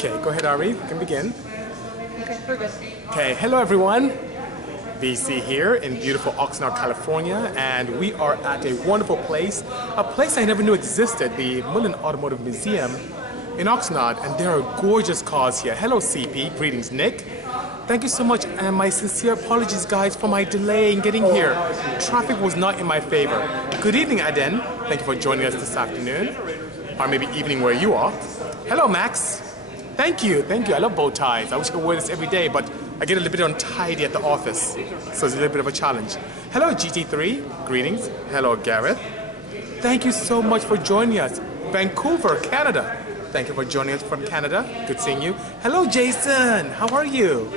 Okay, go ahead, Ari. You can begin. Okay, we're good. Okay, hello everyone. Bisi here in beautiful Oxnard, California, and we are at a wonderful place, a place I never knew existed, the Mullin Automotive Museum in Oxnard, and there are gorgeous cars here. Hello CP, greetings Nick. Thank you so much, and my sincere apologies guys for my delay in getting here. Traffic was not in my favor. Good evening Aden, thank you for joining us this afternoon, or maybe evening where you are. Hello Max, thank you, I love bow ties. I wish I could wear this every day, but I get a little bit untidy at the office, so it's a little bit of a challenge. Hello GT3, greetings. Hello Gareth. Thank you so much for joining us. Vancouver, Canada. Thank you for joining us from Canada. Good seeing you. Hello Jason, how are you?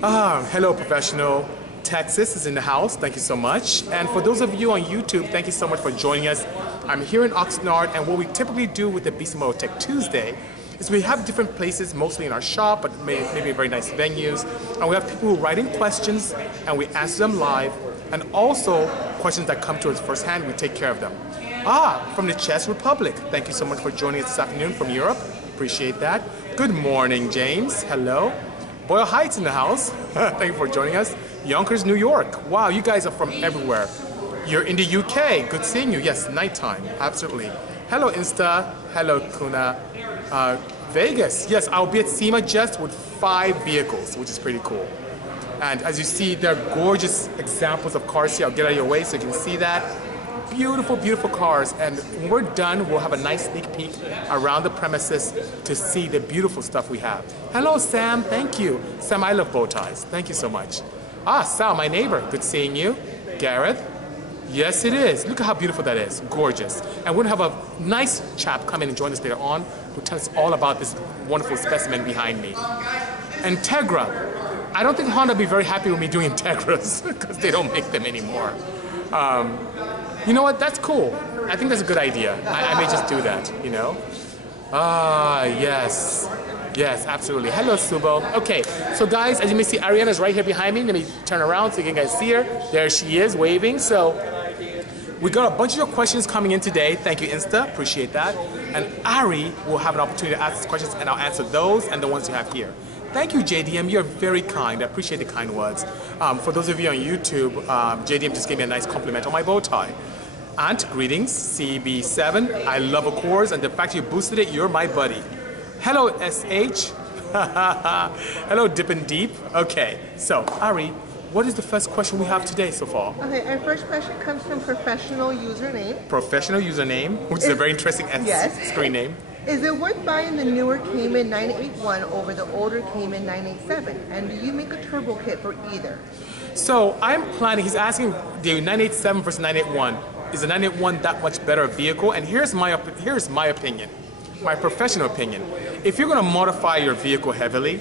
Hello Professional. Texas is in the house, thank you so much. And for those of you on YouTube, thank you so much for joining us. I'm here in Oxnard, and what we typically do with the Bisimoto Tech Tuesday is we have different places, mostly in our shop, but maybe very nice venues. And we have people who write in questions, and we answer them live. And also, questions that come to us firsthand, we take care of them. From the Czech Republic. Thank you so much for joining us this afternoon from Europe. Appreciate that. Good morning, James. Hello. Boyle Heights in the house. Thank you for joining us. Yonkers, New York. Wow, you guys are from everywhere. You're in the UK. Good seeing you. Yes, nighttime. Absolutely. Hello, Insta. Hello, Kuna. Vegas. Yes, I'll be at SEMA just with 5 vehicles, which is pretty cool. And as you see, there are gorgeous examples of cars here. I'll get out of your way so you can see that. Beautiful, beautiful cars. And when we're done, we'll have a nice sneak peek around the premises to see the beautiful stuff we have. Hello, Sam. Thank you. Sam, I love bow ties. Thank you so much. Sal, my neighbor. Good seeing you. Gareth. Yes, it is. Look at how beautiful that is. Gorgeous. And we're going to have a nice chap come in and join us later on who tell us all about this wonderful specimen behind me. Integra. I don't think Honda will be very happy with me doing Integras because they don't make them anymore. You know what? That's cool. I think that's a good idea. I may just do that, you know? Yes. Yes, absolutely. Hello, Subo. Okay, so guys, as you may see, Ariana's right here behind me. Let me turn around so you can guys see her. There she is, waving. So we got a bunch of your questions coming in today. Thank you, Insta. Appreciate that. And Ari will have an opportunity to ask questions, and I'll answer those and the ones you have here. Thank you, JDM. You're very kind. I appreciate the kind words. For those of you on YouTube, JDM just gave me a nice compliment on my bow tie. Aunt, greetings. CB7. I love Accords, and the fact you boosted it, you're my buddy. Hello, SH. Hello, Dip and Deep. Okay, so Ari, what is the first question we have today so far? Okay, our first question comes from Professional Username. Professional Username, which is a very interesting screen name. Is it worth buying the newer Cayman 981 over the older Cayman 987? And do you make a turbo kit for either? So I'm planning, he's asking the 987 versus 981. Is the 981 that much better a vehicle? And here's my opinion, my professional opinion. If you're going to modify your vehicle heavily,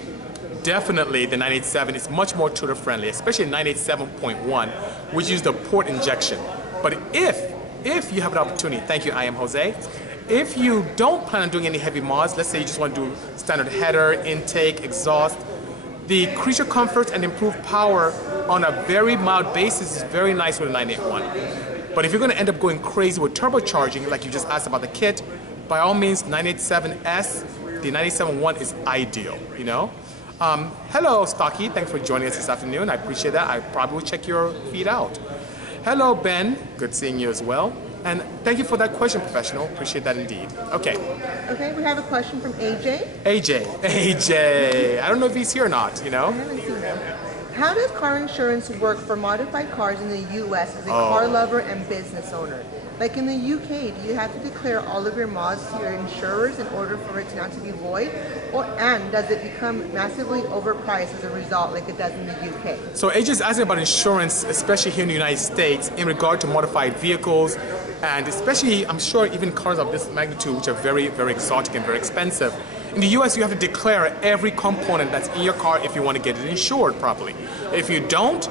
definitely the 987 is much more tutor friendly, especially 987.1, which uses the port injection. But if you have an opportunity, thank you, I am Jose. If you don't plan on doing any heavy mods, let's say you just want to do standard header, intake, exhaust, the creature comfort and improved power on a very mild basis is very nice with a 981. But if you're going to end up going crazy with turbocharging, like you just asked about the kit, by all means, 987S, the 987-1 is ideal, you know? Hello, Stocky. Thanks for joining us this afternoon. I appreciate that. I probably will check your feed out. Hello, Ben. Good seeing you as well. And thank you for that question, Professional. Appreciate that indeed. Okay. Okay, we have a question from AJ. AJ. I don't know if he's here or not, you know? I haven't seen him. How does car insurance work for modified cars in the U.S. as a car lover and business owner? Like in the UK, do you have to declare all of your mods to your insurers in order for it not to be void? And does it become massively overpriced as a result like it does in the UK? So AJ is asking about insurance, especially here in the United States, in regard to modified vehicles, and especially, I'm sure, even cars of this magnitude, which are very, very exotic and very expensive. In the US, you have to declare every component that's in your car if you want to get it insured properly. If you don't,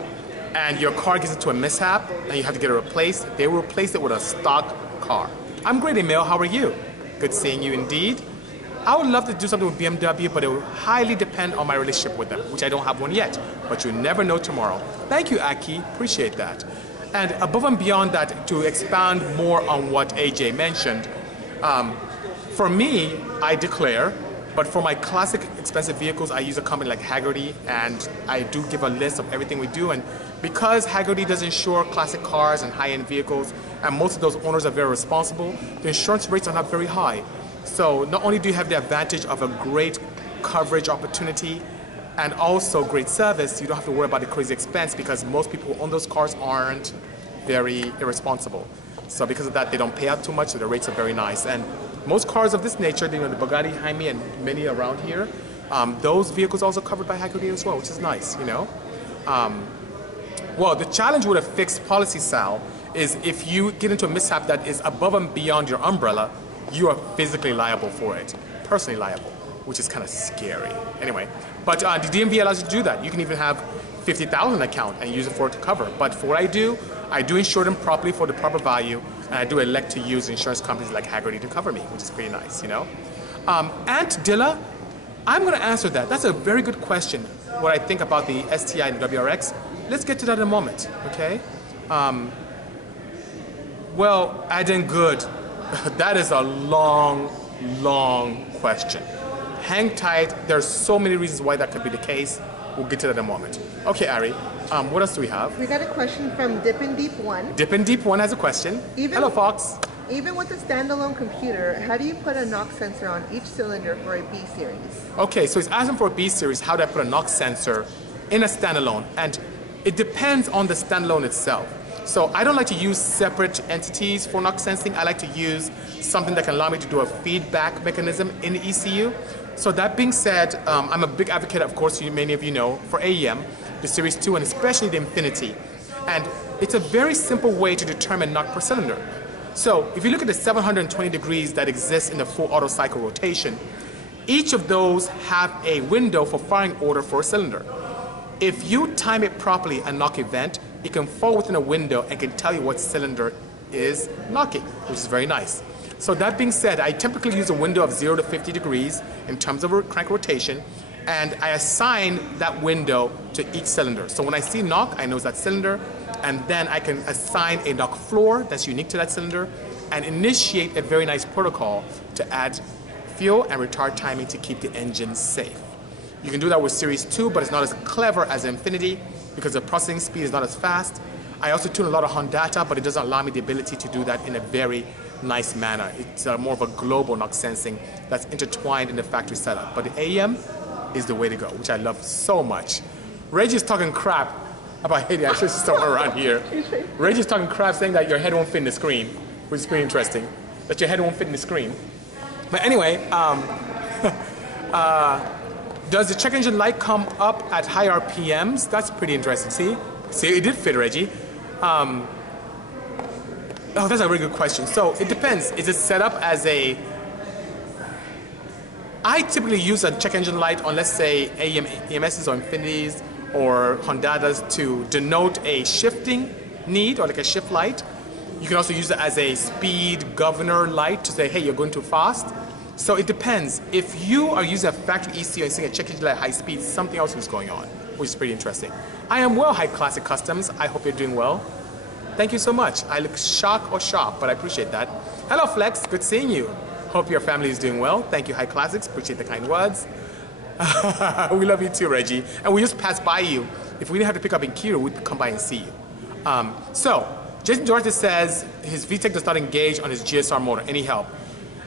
and your car gets into a mishap and you have to get it replaced, they will replace it with a stock car. I'm great, Emil. How are you? Good seeing you indeed. I would love to do something with BMW, but it will highly depend on my relationship with them, which I don't have one yet. But you never know tomorrow. Thank you, Aki. Appreciate that. And above and beyond that, to expand more on what AJ mentioned, for me, I declare But for my classic expensive vehicles, I use a company like Haggerty, and I do give a list of everything we do. And because Haggerty does insure classic cars and high-end vehicles, and most of those owners are very responsible, the insurance rates are not very high. So not only do you have the advantage of a great coverage opportunity and also great service, you don't have to worry about the crazy expense because most people who own those cars aren't very irresponsible. So because of that, they don't pay out too much, so the rates are very nice. And most cars of this nature, you know, the Bugatti behind me and many around here, those vehicles are also covered by Haggerty as well, which is nice, you know. Well, the challenge with a fixed policy, Sal, is if you get into a mishap that is above and beyond your umbrella, you are physically liable for it, personally liable, which is kind of scary. Anyway, but the DMV allows you to do that. You can even have 50,000 account and use it for it to cover. But for what I do insure them properly for the proper value, and I do elect to use insurance companies like Haggerty to cover me, which is pretty nice, you know. Aunt Dilla, I'm going to answer that. That's a very good question, what I think about the STI and the WRX. Let's get to that in a moment, okay? Well, Aden Good, that is a long, long question. Hang tight. There's so many reasons why that could be the case. We'll get to that in a moment. Okay, Ari, what else do we have? We got a question from Dippin' Deep 1. Dippin' Deep 1 has a question. Hello, Fox. Even with a standalone computer, how do you put a knock sensor on each cylinder for a B series? Okay, so he's asking for a B series, how do I put a knock sensor in a standalone? And it depends on the standalone itself. So I don't like to use separate entities for knock sensing. I like to use something that can allow me to do a feedback mechanism in the ECU. So that being said, I'm a big advocate, of course, many of you know, for AEM, the Series 2, and especially the Infinity. And it's a very simple way to determine knock per cylinder. So if you look at the 720 degrees that exist in the full auto cycle rotation, each of those have a window for firing order for a cylinder. If you time it properly, a knock event, it can fall within a window and can tell you what cylinder is knocking, which is very nice. So that being said, I typically use a window of 0 to 50 degrees in terms of crank rotation, and I assign that window to each cylinder. So when I see knock, I know it's that cylinder, and then I can assign a knock floor that's unique to that cylinder and initiate a very nice protocol to add fuel and retard timing to keep the engine safe. You can do that with Series 2, but it's not as clever as Infinity because the processing speed is not as fast. I also tune a lot of Hondata, but it doesn't allow me the ability to do that in a very nice manner. It's more of a global knock sensing that's intertwined in the factory setup. But the AEM is the way to go, which I love so much. Reggie's talking crap about Haiti. I should start around here. Reggie's talking crap saying that your head won't fit in the screen, which is pretty interesting. That your head won't fit in the screen. But anyway, does the check engine light come up at high RPMs? That's pretty interesting. See, it did fit, Reggie. Oh, that's a very good question. So it depends. Is it set up as a... I typically use a check engine light on, let's say, EMSs or Infinities or Hondadas to denote a shifting need or like a shift light. You can also use it as a speed governor light to say, hey, you're going too fast. So it depends. If you are using a factory ECU and seeing a check engine light at high speed, something else is going on, which is pretty interesting. I am well, High Classic Customs. I hope you're doing well. Thank you so much. I look shocked or sharp, but I appreciate that. Hello, Flex. Good seeing you. Hope your family is doing well. Thank you, High Classics. Appreciate the kind words. We love you too, Reggie. And we just passed by you. If we didn't have to pick up in Kira, we'd come by and see you. So, Jason Dorothy says his VTEC does not engage on his GSR motor. Any help?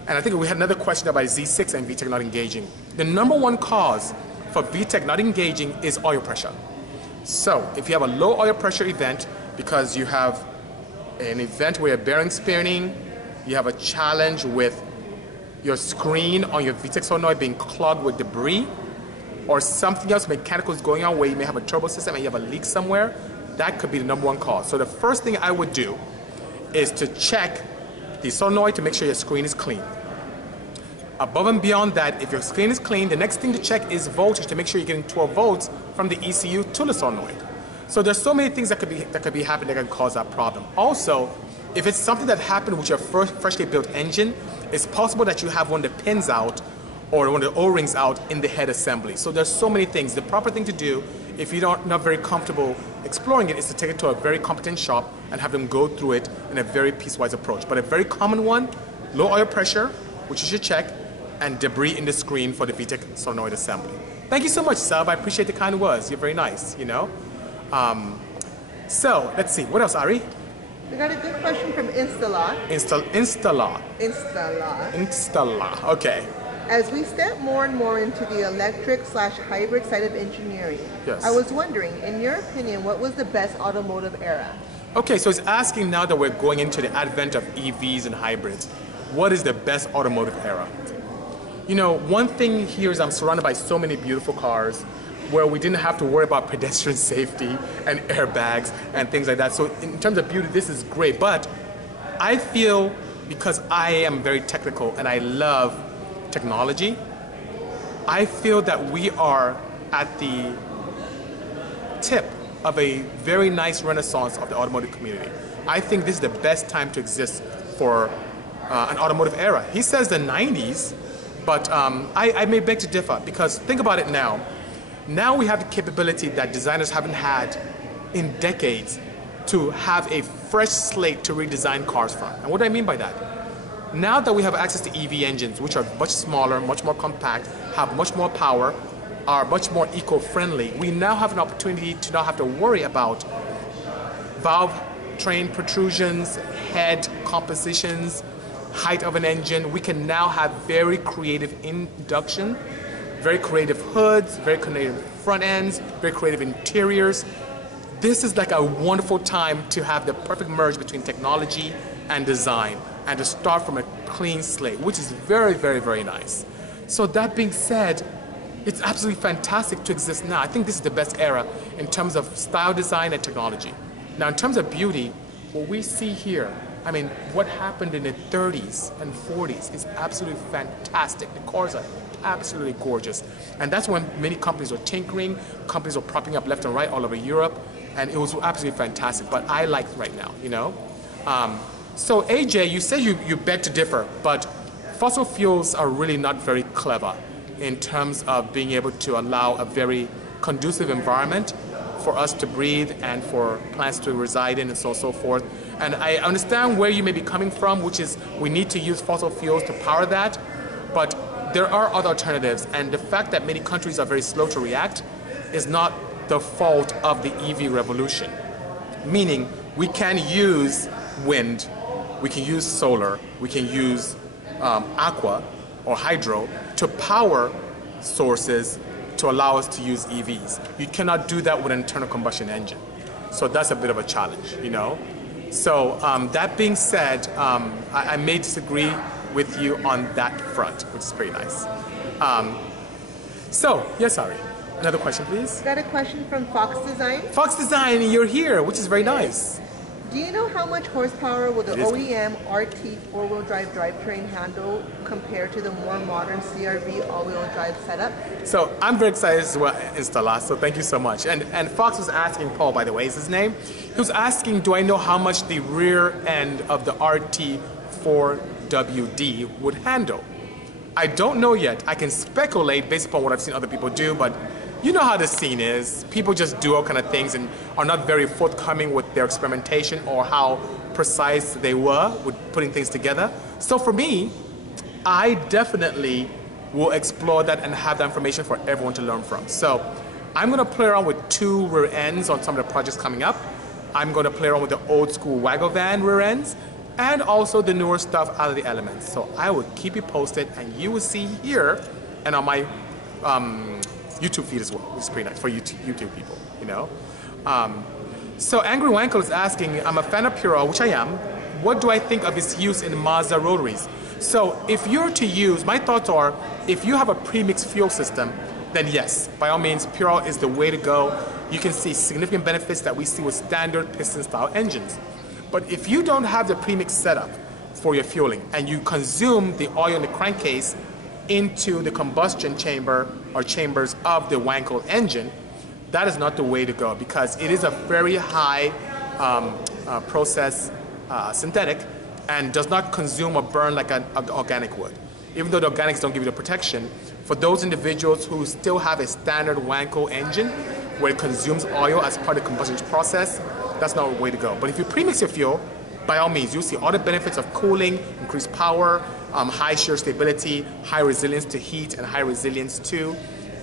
And I think we had another question about Z6 and VTEC not engaging. The number one cause for VTEC not engaging is oil pressure. So, if you have a low oil pressure event, because you have an event where your bearing spinning, you have a challenge with your screen on your VTEC solenoid being clogged with debris, or something else mechanical is going on where you may have a turbo system and you have a leak somewhere, that could be the number one cause. So the first thing I would do is to check the solenoid to make sure your screen is clean. Above and beyond that, if your screen is clean, the next thing to check is voltage to make sure you're getting 12 volts from the ECU to the solenoid. So there's so many things that could be happening that can cause that problem. Also, if it's something that happened with your first freshly built engine, it's possible that you have one of the pins out or one of the O-rings out in the head assembly. So there's so many things. The proper thing to do, if you're not very comfortable exploring it, is to take it to a very competent shop and have them go through it in a very piecewise approach. But a very common one, low oil pressure, which you should check, and debris in the screen for the VTEC solenoid assembly. Thank you so much, Sub. I appreciate the kind words. You're very nice, you know. So let's see, what else, Ari? We got a good question from Instala. Installa. Okay. As we step more and more into the electric/hybrid side of engineering, yes. I was wondering, in your opinion, what was the best automotive era? Okay, so it's asking now that we're going into the advent of EVs and hybrids, what is the best automotive era? You know, one thing here is I'm surrounded by so many beautiful cars where we didn't have to worry about pedestrian safety and airbags and things like that. So in terms of beauty, this is great. But I feel, because I am very technical and I love technology, I feel that we are at the tip of a very nice renaissance of the automotive community. I think this is the best time to exist for an automotive era. He says the 90s, but I may beg to differ, because think about it now. Now we have the capability that designers haven't had in decades to have a fresh slate to redesign cars from. And what do I mean by that? Now that we have access to EV engines, which are much smaller, much more compact, have much more power, are much more eco-friendly, we now have an opportunity to not have to worry about valve train protrusions, head compositions, height of an engine. We can now have very creative induction, very creative hoods, very creative front ends, very creative interiors. This is like a wonderful time to have the perfect merge between technology and design, and to start from a clean slate, which is very, very, very nice. So that being said, it's absolutely fantastic to exist now. I think this is the best era in terms of style, design, and technology. Now, in terms of beauty, what we see here, I mean, what happened in the 30s and 40s is absolutely fantastic. The cars are absolutely gorgeous. And that's when many companies were tinkering, companies were propping up left and right all over Europe, and it was absolutely fantastic. But I like right now, you know? So AJ, you say you beg to differ, but fossil fuels are really not very clever in terms of being able to allow a very conducive environment for us to breathe and for plants to reside in, and so on and so forth. And I understand where you may be coming from, which is we need to use fossil fuels to power that, but there are other alternatives, and the fact that many countries are very slow to react is not the fault of the EV revolution. Meaning, we can use wind, we can use solar, we can use aqua or hydro to power sources to allow us to use EVs. You cannot do that with an internal combustion engine. So that's a bit of a challenge, you know? So that being said, I may disagree with you on that front, which is pretty nice. So, yes, Ari, another question, please. Got a question from Fox Design. Fox Design, you're here, which is very nice. Do you know how much horsepower will the OEM RT four-wheel drive drivetrain handle compared to the more modern CRV all-wheel drive setup? So I'm very excited as well, Installa, so thank you so much. And Fox was asking, Paul, by the way, is his name? He was asking, do I know how much the rear end of the RT4WD would handle? I don't know yet. I can speculate based upon what I've seen other people do, but you know how the scene is. People just do all kind of things and are not very forthcoming with their experimentation or how precise they were with putting things together. So for me, I definitely will explore that and have that information for everyone to learn from. So I'm going to play around with two rear ends on some of the projects coming up. I'm going to play around with the old school waggle van rear ends and also the newer stuff out of the Elements. So I will keep you posted, and you will see here and on my YouTube feed as well, which is pretty nice for YouTube people, you know. So Angry Wankel is asking, I'm a fan of Puro, which I am. What do I think of its use in Mazda rotaries? So if you're to use, my thoughts are, if you have a pre-mixed fuel system, then yes, by all means, Puro is the way to go. You can see significant benefits that we see with standard piston-style engines. But if you don't have the pre-mixed setup for your fueling, and you consume the oil in the crankcase into the combustion chamber or chambers of the Wankel engine, that is not the way to go, because it is a very high process synthetic and does not consume or burn like an organic would. Even though the organics don't give you the protection, for those individuals who still have a standard Wankel engine where it consumes oil as part of the combustion process, that's not the way to go. But if you premix your fuel, by all means, you'll see all the benefits of cooling, increased power, high shear stability, high resilience to heat, and high resilience to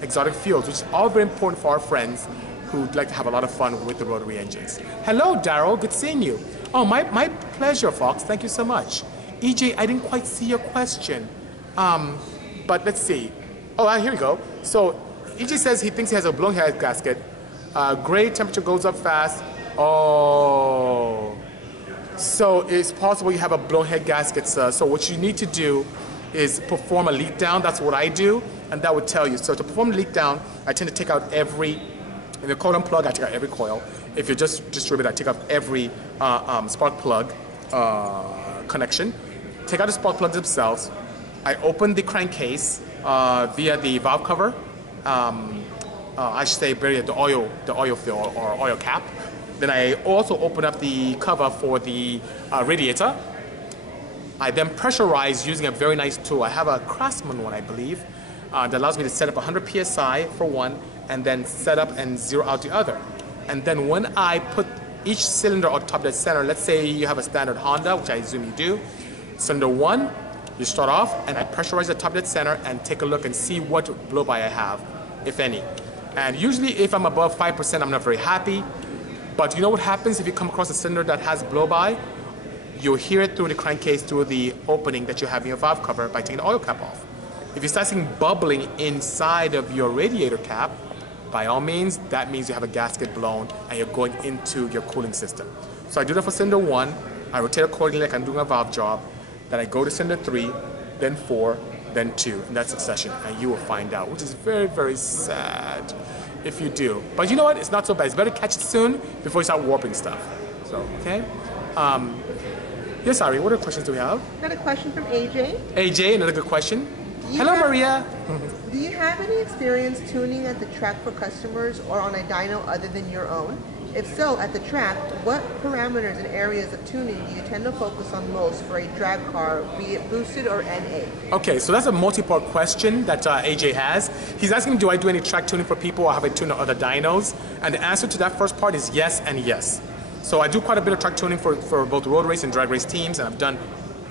exotic fuels, which is all very important for our friends who'd like to have a lot of fun with the rotary engines. Hello, Daryl. Good seeing you. Oh, my pleasure, Fox. Thank you so much. EJ, I didn't quite see your question. But let's see. Oh, here we go. So EJ says he thinks he has a blown head gasket. Gray temperature goes up fast. Oh. So it's possible you have a blown head gasket, sir. So what you need to do is perform a leak down. That's what I do, and that would tell you. So to perform a leak down, I tend to take out every, in the coil and plug, I take out every coil. If you're just distributed, I take out every spark plug connection. Take out the spark plugs themselves. I open the crankcase via the valve cover. I should say via the oil fill or oil cap. Then I also open up the cover for the radiator. I then pressurize using a very nice tool. I have a Craftsman one, I believe, that allows me to set up 100 psi for one, and then set up and zero out the other. And then when I put each cylinder on top of the center, let's say you have a standard Honda, which I assume you do, cylinder 1, you start off, and I pressurize the top of the center and take a look and see what blow-by I have, if any. And usually if I'm above 5%, I'm not very happy. But you know what happens if you come across a cylinder that has blow-by? You'll hear it through the crankcase, through the opening that you have in your valve cover by taking the oil cap off. If you start seeing bubbling inside of your radiator cap, by all means, that means you have a gasket blown and you're going into your cooling system. So I do that for cylinder 1, I rotate accordingly like I'm doing a valve job, then I go to cylinder 3, then 4, then 2, in that succession, and you will find out, which is very, very sad if you do. But you know what? It's not so bad. It's better to catch it soon before you start warping stuff. So, okay? Yes, Ari, what other questions do we have? Got a question from AJ. AJ, another good question. Hello, Maria. Do you have any experience tuning at the track for customers or on a dyno other than your own? If so, at the track, what parameters and areas of tuning do you tend to focus on most for a drag car, be it boosted or NA? Okay, so that's a multi-part question that AJ has. He's asking, do I do any track tuning for people or have I tuned on other dynos? And the answer to that first part is yes and yes. So I do quite a bit of track tuning for both road race and drag race teams, and I've done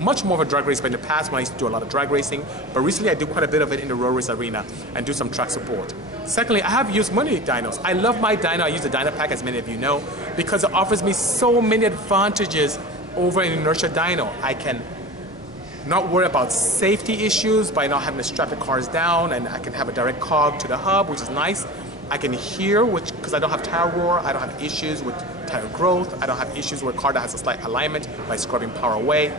much more of a drag race in the past when I used to do a lot of drag racing, but recently I do quite a bit of it in the road race arena and do some track support. Secondly, I have used many dynos. I love my dyno. I use the Dynapack, as many of you know, because it offers me so many advantages over an inertia dyno. I can not worry about safety issues by not having to strap the cars down, and I can have a direct cog to the hub, which is nice. I can hear, because I don't have tire roar, I don't have issues with tire growth, I don't have issues with a car that has a slight alignment by scrubbing power away.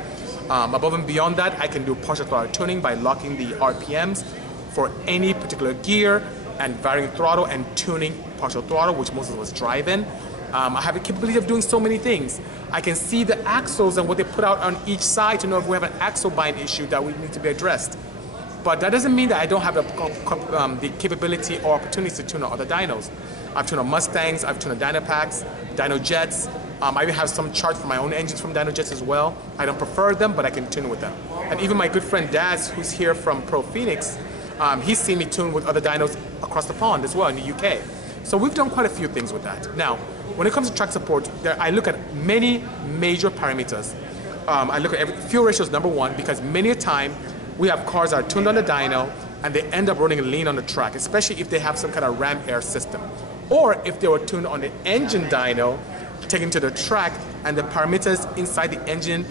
Above and beyond that, I can do partial throttle tuning by locking the RPMs for any particular gear and varying throttle and tuning partial throttle, which most of us drive in. I have the capability of doing so many things. I can see the axles and what they put out on each side to know if we have an axle bind issue that we need to be addressed. But that doesn't mean that I don't have the capability or opportunities to tune on other dynos. I've tuned on Mustangs, I've tuned on Dynapacks, Dyno Jets. I even have some charts for my own engines from Dyno Jets as well. I don't prefer them, but I can tune with them. And even my good friend Daz, who's here from Pro Phoenix, he's seen me tune with other dynos across the pond as well in the UK. So we've done quite a few things with that. Now, when it comes to track support, I look at many major parameters. I look at fuel ratio is number one, because many a time we have cars that are tuned on the dyno and they end up running lean on the track, especially if they have some kind of ram air system. Or if they were tuned on the engine dyno, taken to the track, and the parameters inside the engine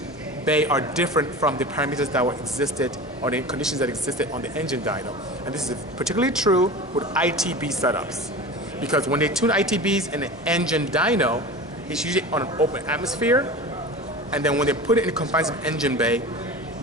bay are different from the parameters that were existed or the conditions that existed on the engine dyno. And this is particularly true with ITB setups, because when they tune ITBs in the engine dyno, it's usually on an open atmosphere, and then when they put it in the confines of engine bay,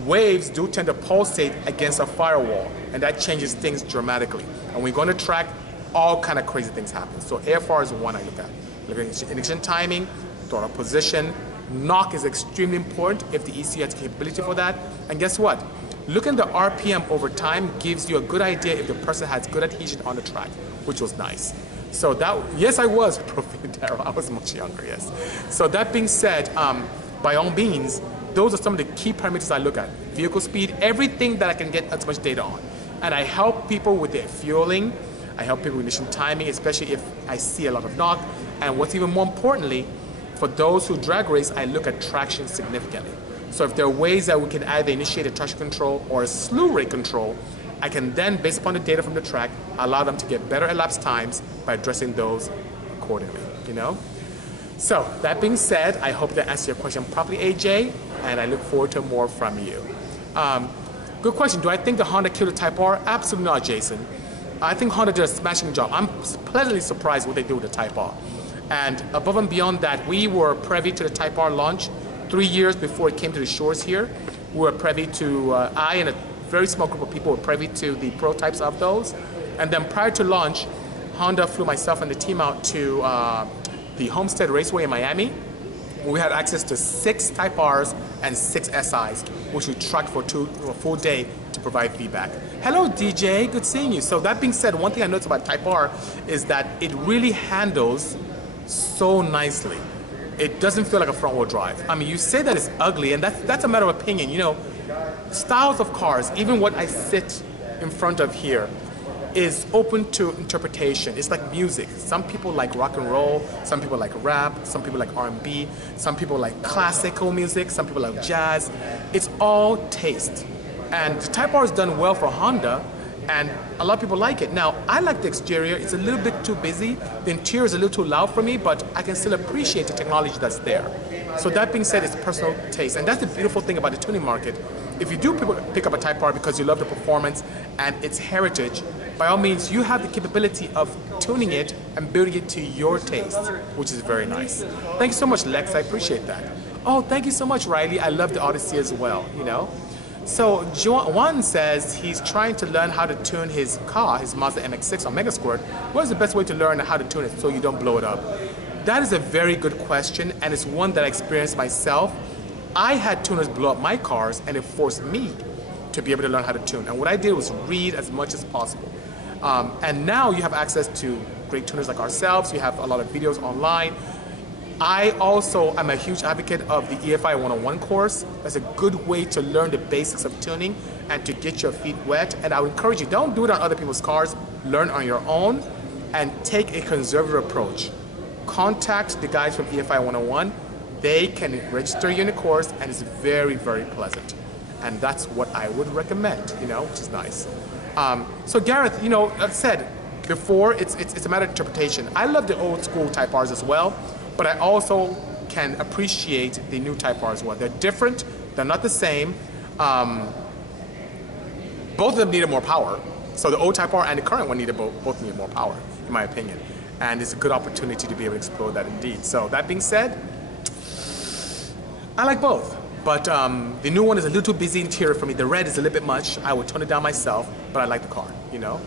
waves do tend to pulsate against a firewall, and that changes things dramatically. And when we go on the track, all kind of crazy things happen. So AFR is one I look at. Look at ignition timing, throttle position. Knock is extremely important if the ECU has capability for that. And guess what? Looking at the RPM over time gives you a good idea if the person has good adhesion on the track, which was nice. So that, yes, I was Daryl. I was much younger, yes. So that being said, by all means, those are some of the key parameters I look at. Vehicle speed, everything that I can get as much data on. And I help people with their fueling. I help people with ignition timing, especially if I see a lot of knock. And what's even more importantly, for those who drag race, I look at traction significantly. So if there are ways that we can either initiate a traction control or a slew rate control, I can then, based upon the data from the track, allow them to get better elapsed times by addressing those accordingly, you know? So, that being said, I hope that answered your question properly, AJ, and I look forward to more from you. Good question. Do I think the Honda killed the Type R? Absolutely not, Jason. I think Honda did a smashing job. I'm pleasantly surprised what they did with the Type R. And above and beyond that, we were privy to the Type R launch 3 years before it came to the shores here. We were privy to, I and a very small group of people were privy to the prototypes of those. And then prior to launch, Honda flew myself and the team out to the Homestead Raceway in Miami. We had access to 6 Type Rs and 6 SIs, which we tracked for a full day to provide feedback. Hello, DJ, good seeing you. So that being said, one thing I noticed about Type R is that it really handles so nicely. It doesn't feel like a front wheel drive. I mean, you say that it's ugly, and that's a matter of opinion. You know, styles of cars, even what I sit in front of here, is open to interpretation. It's like music. Some people like rock and roll, some people like rap, some people like R&B, some people like classical music, some people like jazz. It's all taste. And the Type R is done well for Honda, and a lot of people like it. Now, I like the exterior. It's a little bit too busy. The interior is a little too loud for me, but I can still appreciate the technology that's there. So that being said, it's personal taste. And that's the beautiful thing about the tuning market. If you do pick up a Type R because you love the performance and its heritage, by all means, you have the capability of tuning it and building it to your taste, which is very nice. Thank you so much, Lex. I appreciate that. Oh, thank you so much, Riley. I love the Odyssey as well, you know. So Juan says he's trying to learn how to tune his car, his Mazda MX-6 on Megasquirt. What is the best way to learn how to tune it so you don't blow it up? That is a very good question, and it's one that I experienced myself. I had tuners blow up my cars, and it forced me to be able to learn how to tune. And what I did was read as much as possible. And now you have access to great tuners like ourselves. You have a lot of videos online. I also am a huge advocate of the EFI 101 course. That's a good way to learn the basics of tuning and to get your feet wet. And I would encourage you, don't do it on other people's cars. Learn on your own and take a conservative approach. Contact the guys from EFI 101. They can register you in the course, and it's very, very pleasant. And that's what I would recommend, you know, which is nice. So Gareth, you know, I've said before, it's a matter of interpretation. I love the old school Type Rs as well, but I also can appreciate the new Type R as well. They're different, they're not the same. Both of them needed more power. So the old Type R and the current one both need more power, in my opinion. And it's a good opportunity to be able to explore that indeed. So that being said, I like both. But the new one is a little busy interior for me. The red is a little bit much. I would tone it down myself, but I like the car, you know.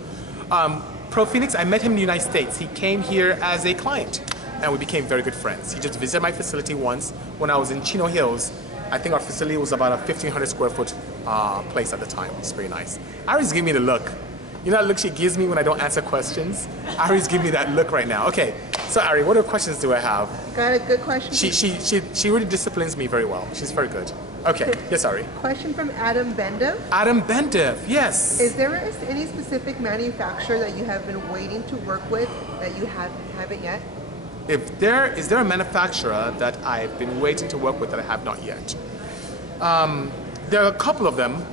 Pro Phoenix, I met him in the United States. He came here as a client, and we became very good friends. He just visited my facility once when I was in Chino Hills. I think our facility was about a 1,500 square foot place at the time. It's pretty nice. Ari's giving me the look. You know that look she gives me when I don't answer questions? Ari's giving me that look right now. Okay, so Ari, what other questions do I have? Got a good question. She really disciplines me very well. She's very good. Okay, yes, Ari. Question from Adam Bendev. Adam Bendev, yes. Is there any specific manufacturer that you have been waiting to work with that you haven't yet? Is there a manufacturer that I've been waiting to work with that I have not yet? There are a couple of them.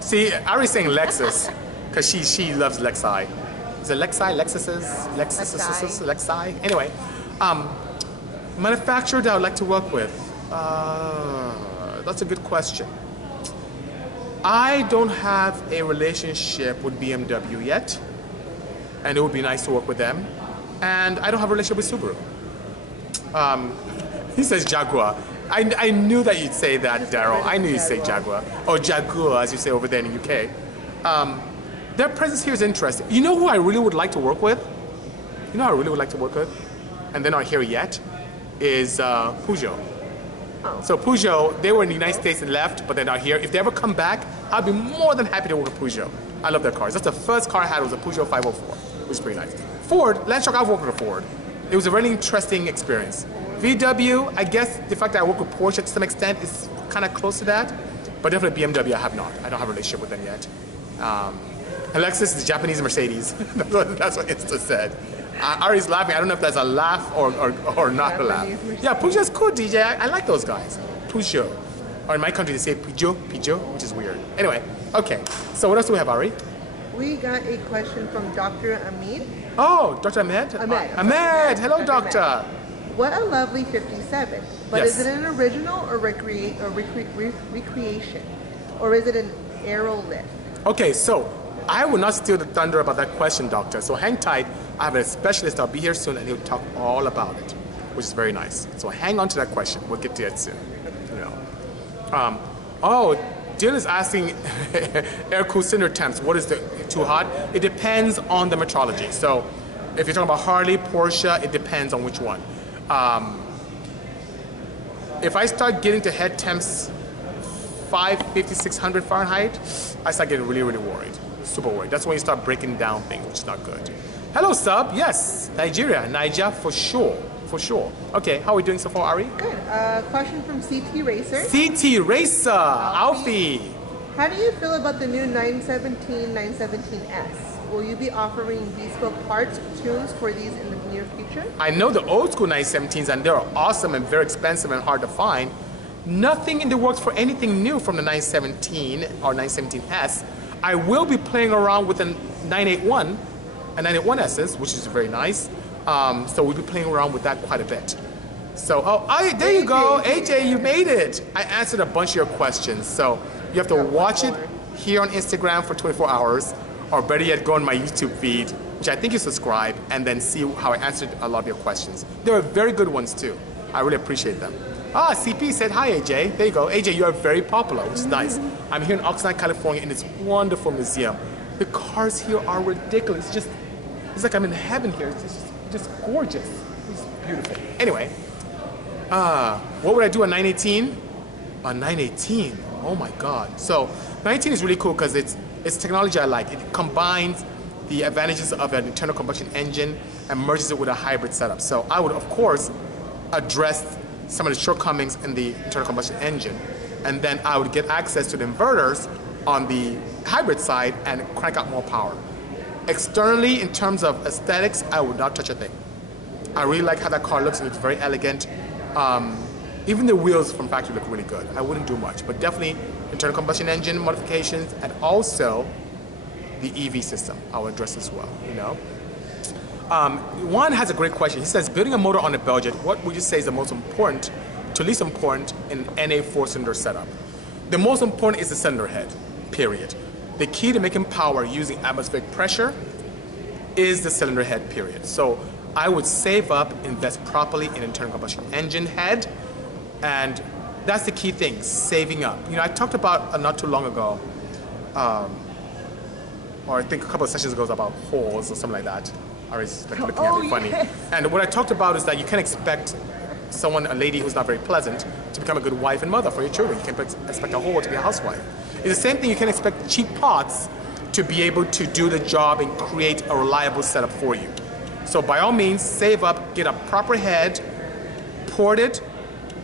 See, Ari's saying Lexus because she loves Lexi. Is it Lexi? Lexi? Anyway, manufacturer that I would like to work with. That's a good question. I don't have a relationship with BMW yet, and it would be nice to work with them. And I don't have a relationship with Subaru. He says Jaguar. I knew that you'd say that, Daryl. I knew you'd say Jaguar. Or Jaguar, as you say over there in the UK. Their presence here is interesting. You know who I really would like to work with? You know who I really would like to work with? And they're not here yet? Is Peugeot. Oh. So Peugeot, they were in the United States and left, but they're not here. If they ever come back, I'd be more than happy to work with Peugeot. I love their cars. That's the first car I had was a Peugeot 504, which is pretty nice. Ford, Landshark, I've worked with a Ford. It was a really interesting experience. VW, I guess the fact that I work with Porsche to some extent is kind of close to that, but definitely BMW I have not. I don't have a relationship with them yet. And Lexus is Japanese Mercedes. That's what Insta said. Ari's laughing. I don't know if that's a laugh or not a laugh. Yeah, Peugeot's cool, DJ. I like those guys. Peugeot. Or in my country, they say Peugeot, which is weird. Anyway, okay. So what else do we have, Ari? We got a question from Dr. Amit. Oh, Dr. Ahmed? Ahmed, hello, doctor. What a lovely 57. But Yes. is it an original or recreation? Or is it an aero lift? Okay, so I will not steal the thunder about that question, doctor. So hang tight. I have a specialist. I'll be here soon, and he'll talk all about it, which is very nice. So hang on to that question. We'll get to it soon. You know. Dylan is asking air-cooled cylinder temps. What is the too hot? It depends on the metrology. So if you're talking about Harley, Porsche, it depends on which one. If I start getting to head temps 550, 600 Fahrenheit, I start getting really, really worried. Super worried. That's when you start breaking down things, which is not good. Hello, sub. Yes, Nigeria. Niger for sure. For sure. Okay, how are we doing so far, Ari? Good. Question from CT Racer. CT Racer, Alfie. How do you feel about the new 917, 917S? Will you be offering bespoke parts, tunes for these in the near future? I know the old school 917s, and they're awesome and very expensive and hard to find. Nothing in the works for anything new from the 917 or 917S. I will be playing around with a 981 and 981Ss, which is very nice. So we'll be playing around with that quite a bit. So, there you go. AJ, you made it. I answered a bunch of your questions. So you have to watch it here on Instagram for 24 hours, or better yet, go on my YouTube feed, which I think you subscribe, and then see how I answered a lot of your questions. There are very good ones too. I really appreciate them. CP said, hi AJ. There you go. AJ, you are very popular, which is nice. I'm here in Oxnard, California, in this wonderful museum. The cars here are ridiculous. It's like I'm in heaven here. It's just gorgeous. It's beautiful. Anyway, what would I do on 918? On 918, oh my God. So 918 is really cool because it's technology I like. It combines the advantages of an internal combustion engine and merges it with a hybrid setup. So I would, of course, address some of the shortcomings in the internal combustion engine, and then I would get access to the inverters on the hybrid side and crank out more power. Externally, in terms of aesthetics, I would not touch a thing. I really like how that car looks. It's very elegant. Even the wheels from factory look really good. I wouldn't do much, but definitely internal combustion engine modifications, and also the EV system I would address as well, you know. Juan has a great question. He says, building a motor on a budget, what would you say is the most important to least important in NA 4-cylinder setup? The most important is the cylinder head, period. The key to making power using atmospheric pressure is the cylinder head, period. So I would save up, invest properly in internal combustion engine head, and that's the key thing, saving up. You know, I talked about not too long ago, or I think a couple of sessions ago, about holes or something like that. I was like looking at me funny. Yes. And what I talked about is that you can't expect a lady who's not very pleasant, to become a good wife and mother for your children. You can't expect a whore to be a housewife. It's the same thing. You can't expect cheap parts to be able to do the job and create a reliable setup for you. So by all means, save up, get a proper head, port it,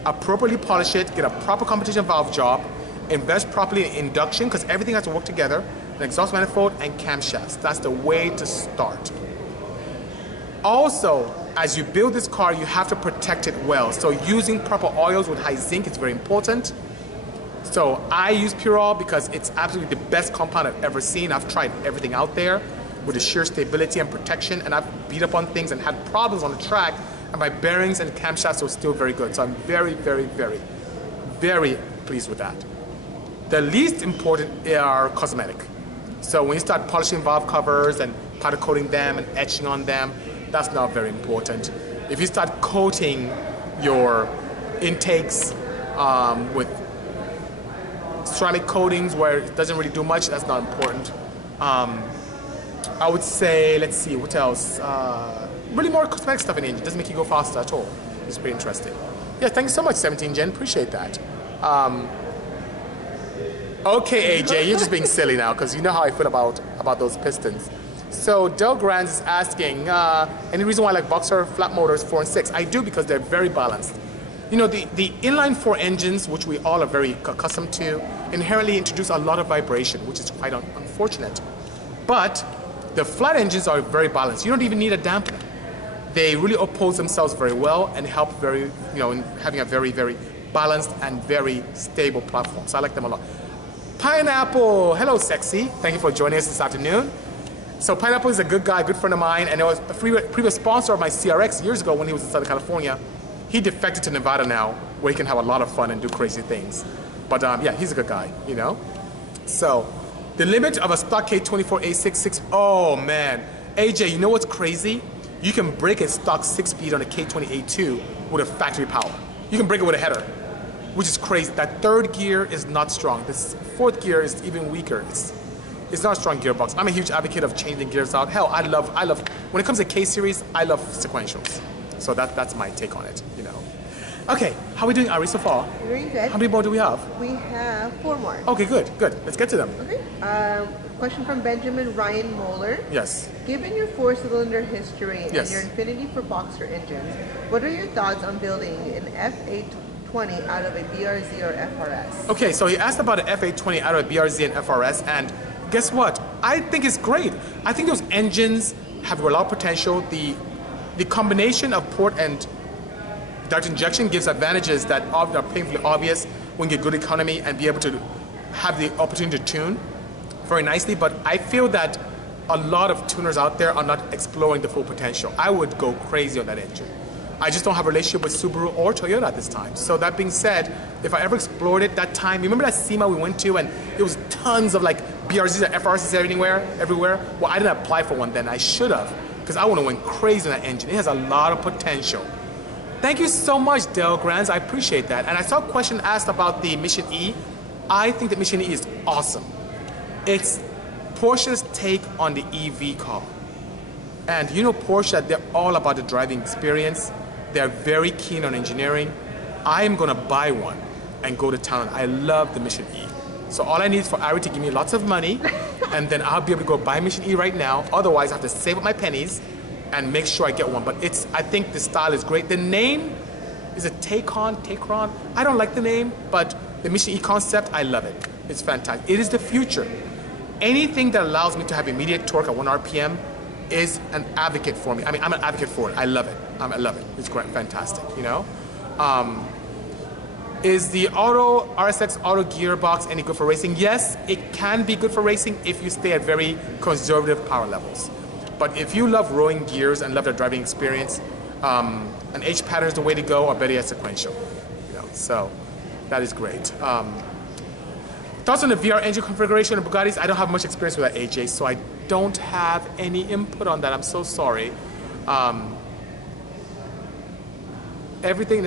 appropriately polish it, get a proper competition valve job, invest properly in induction, because everything has to work together, an exhaust manifold and camshafts. That's the way to start. Also, as you build this car, you have to protect it well. So using proper oils with high zinc is very important. So I use Pure Oil because it's absolutely the best compound I've ever seen. I've tried everything out there with the sheer stability and protection, and I've beat up on things and had problems on the track, and my bearings and camshafts are still very good. So I'm very, very, very, very pleased with that. The least important are cosmetic. So when you start polishing valve covers and powder coating them and etching on them, that's not very important. If you start coating your intakes with ceramic coatings where it doesn't really do much, that's not important. I would say, let's see, what else? Really more cosmetic stuff in the engine. Doesn't make you go faster at all. It's pretty interesting. Yeah, thanks so much, 17 Gen. Appreciate that. Okay, AJ, you're just being silly now because you know how I feel about those pistons. So Del Grant is asking, any reason why I like Boxer flat motors 4 and 6? I do, because they're very balanced. You know, the inline 4 engines, which we all are very accustomed to, inherently introduce a lot of vibration, which is quite unfortunate. But the flat engines are very balanced. You don't even need a dampener. They really oppose themselves very well and help in having a very, very balanced and very stable platform. So I like them a lot. Pineapple, hello sexy. Thank you for joining us this afternoon. So Pineapple is a good guy, good friend of mine, and it was a previous sponsor of my CRX years ago when he was in Southern California. He defected to Nevada now, where he can have a lot of fun and do crazy things. But yeah, he's a good guy, you know? So, the limit of a stock K24A66, oh man. AJ, you know what's crazy? You can break a stock 6-speed on a K20A2 with a factory power. You can break it with a header, which is crazy. That third gear is not strong. This fourth gear is even weaker. It's not a strong gearbox. I'm a huge advocate of changing gears out. Hell, I love, when it comes to K-Series, I love sequentials. So that's my take on it, you know. Okay, how are we doing, Ari, so far? Very good. How many more do we have? We have 4 more. Okay, good. Let's get to them. Okay. Question from Benjamin Ryan Moeller. Yes. Given your 4-cylinder history and Yes. your affinity for boxer engines, what are your thoughts on building an F820 out of a BRZ or FRS? Okay, so he asked about an F820 out of a BRZ and FRS, and guess what? I think it's great. I think those engines have a lot of potential. The combination of port and duct injection gives advantages that are painfully obvious when you get good economy and be able to have the opportunity to tune very nicely. But I feel that a lot of tuners out there are not exploring the full potential. I would go crazy on that engine. I just don't have a relationship with Subaru or Toyota at this time. So that being said, if I ever explored it that time, remember that SEMA we went to and it was tons of like BRZs and FRSs everywhere? Well, I didn't apply for one then. I should have, because I would have went crazy on that engine. It has a lot of potential. Thank you so much, Del Granz. I appreciate that. And I saw a question asked about the Mission E. I think the Mission E is awesome. It's Porsche's take on the EV car. And you know Porsche, they're all about the driving experience. They're very keen on engineering. I am gonna buy one and go to town. I love the Mission E. So all I need is for Ari to give me lots of money and then I'll be able to go buy Mission E right now. Otherwise, I have to save up my pennies and make sure I get one. But I think the style is great. The name is a Taycan. I don't like the name, but the Mission E concept, I love it. It's fantastic. It is the future. Anything that allows me to have immediate torque at 1 RPM is an advocate for me. I mean, I'm an advocate for it. I love it. I love it. It's great, fantastic, you know? Is the RSX auto gearbox any good for racing? Yes, it can be good for racing if you stay at very conservative power levels. But if you love rowing gears and love the driving experience, an H pattern is the way to go, or better yet, sequential. You know, so that is great. Thoughts on the VR engine configuration of Bugattis? I don't have much experience with that, AJ, so I don't have any input on that. I'm so sorry. Everything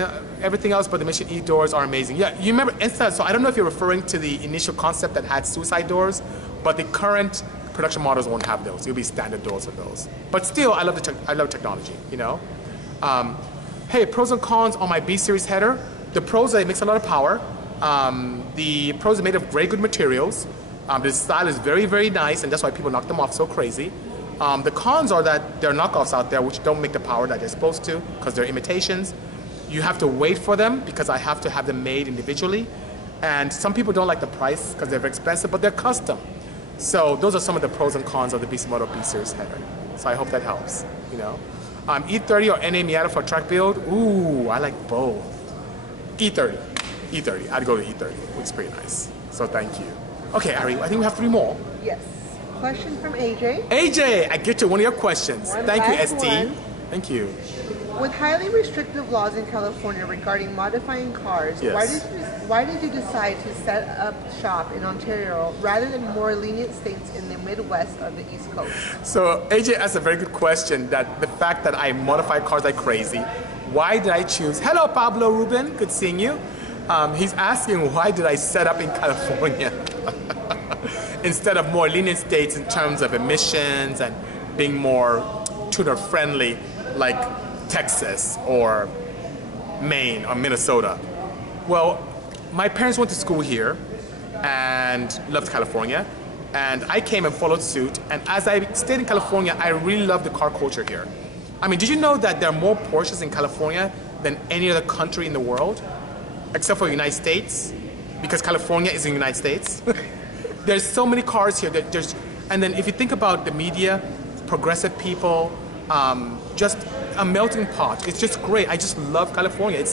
else but the Mission E doors are amazing. Yeah, you remember Insta, so I don't know if you're referring to the initial concept that had suicide doors, but the current production models won't have those. It'll be standard doors for those. But still, I love technology, you know? Hey, pros and cons on my B series header. The pros are it makes a lot of power. The pros are made of very good materials. The style is very, very nice, and that's why people knock them off so crazy. The cons are that there are knockoffs out there which don't make the power that they're supposed to because they're imitations. You have to wait for them because I have to have them made individually. And some people don't like the price because they're very expensive, but they're custom. So those are some of the pros and cons of the Bisimoto B series header. So I hope that helps, you know. E30 or NA Miata for track build? Ooh, I like both. E30. I'd go to E30, which is pretty nice. So thank you. Okay, Ari, I think we have 3 more. Yes. Question from AJ. AJ, I get to one of your questions. Thank you, ST. Thank you. With highly restrictive laws in California regarding modifying cars, Yes. why did you decide to set up shop in Ontario rather than more lenient states in the Midwest of the East Coast? So AJ asked a very good question, that the fact that I modify cars like crazy. Why did I choose? Hello, Pablo Ruben. Good seeing you. He's asking why did I set up in California instead of more lenient states in terms of emissions and being more tuner friendly like Texas or Maine or Minnesota. Well, my parents went to school here and loved California, and I came and followed suit, and as I stayed in California, I really loved the car culture here. I mean, did you know that there are more Porsches in California than any other country in the world? Except for the United States, because California is in the United States. There's so many cars here. And then if you think about the media, progressive people, just a melting pot. It's just great. I just love California.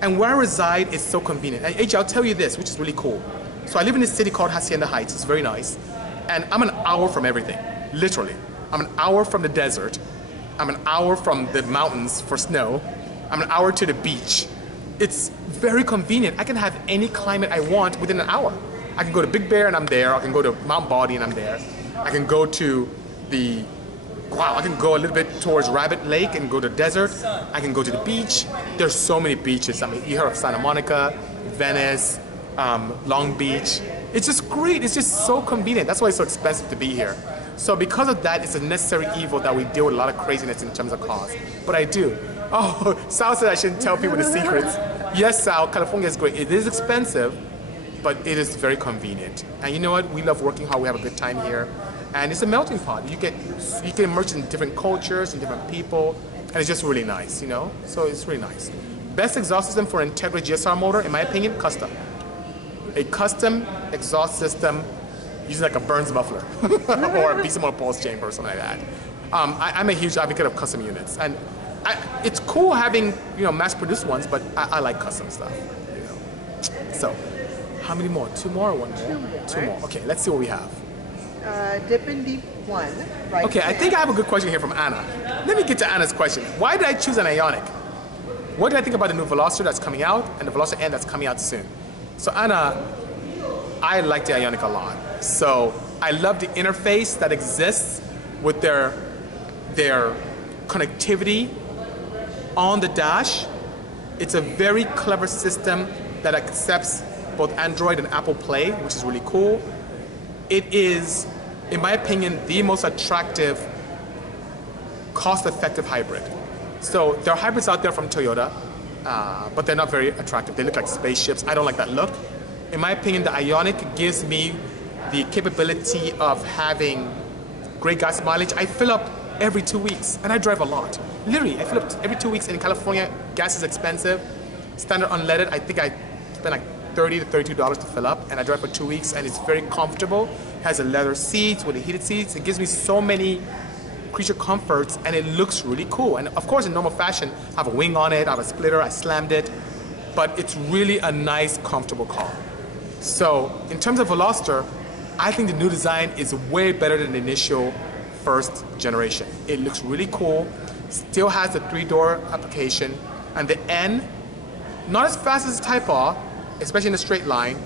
And where I reside is so convenient. And AJ, I'll tell you this, which is really cool. So I live in this city called Hacienda Heights. It's very nice. And I'm an hour from everything, literally. I'm an hour from the desert. I'm an hour from the mountains for snow. I'm an hour to the beach. It's very convenient. I can have any climate I want within an hour. I can go to Big Bear and I'm there. I can go to Mount Bawdy and I'm there. I can go to I can go a little bit towards Rabbit Lake and go to the desert. I can go to the beach. There's so many beaches. I mean, you heard of Santa Monica, Venice, Long Beach. It's just great. It's just so convenient. That's why it's so expensive to be here. So because of that, it's a necessary evil that we deal with a lot of craziness in terms of cost. But I do. Oh, Sal said I shouldn't tell people the secrets. Yes, Sal, California is great. It is expensive, but it is very convenient. And you know what? We love working hard. We have a good time here. And it's a melting pot. You get immersed in different cultures and different people. And it's just really nice, you know? So it's really nice. Best exhaust system for an Integra GSR motor, in my opinion, custom. A custom exhaust system using like a Burns muffler or a Bisimoto pulse chamber or something like that. I'm a huge advocate of custom units. And it's cool having, you know, mass-produced ones, but I like custom stuff, you know? So, how many more? 2 more or 1 more? 2 more. Okay, let's see what we have. Dippin' Deep 1. Right. Okay, I think I have a good question here from Anna. Let me get to Anna's question. Why did I choose an Ioniq? What did I think about the new Veloster that's coming out and the Veloster N that's coming out soon? So Anna, I like the Ioniq a lot. So I love the interface that exists with their connectivity on the dash. It's a very clever system that accepts both Android and Apple Play, which is really cool. It is, in my opinion, the most attractive, cost-effective hybrid. So there are hybrids out there from Toyota, but they're not very attractive. They look like spaceships. I don't like that look. In my opinion, the Ioniq gives me the capability of having great gas mileage. I fill up every 2 weeks, and I drive a lot. Literally, I fill up every 2 weeks. In California, gas is expensive. Standard unleaded, I think I spend like $30 to $32 to fill up, and I drive for 2 weeks, and it's very comfortable. It has a leather seats with the heated seats. It gives me so many creature comforts, and it looks really cool. And of course, in normal fashion, I have a wing on it, I have a splitter, I slammed it, but it's really a nice, comfortable car. So in terms of Veloster, I think the new design is way better than the initial first generation. It looks really cool, still has the 3-door application, and the N, not as fast as the Type R, especially in a straight line,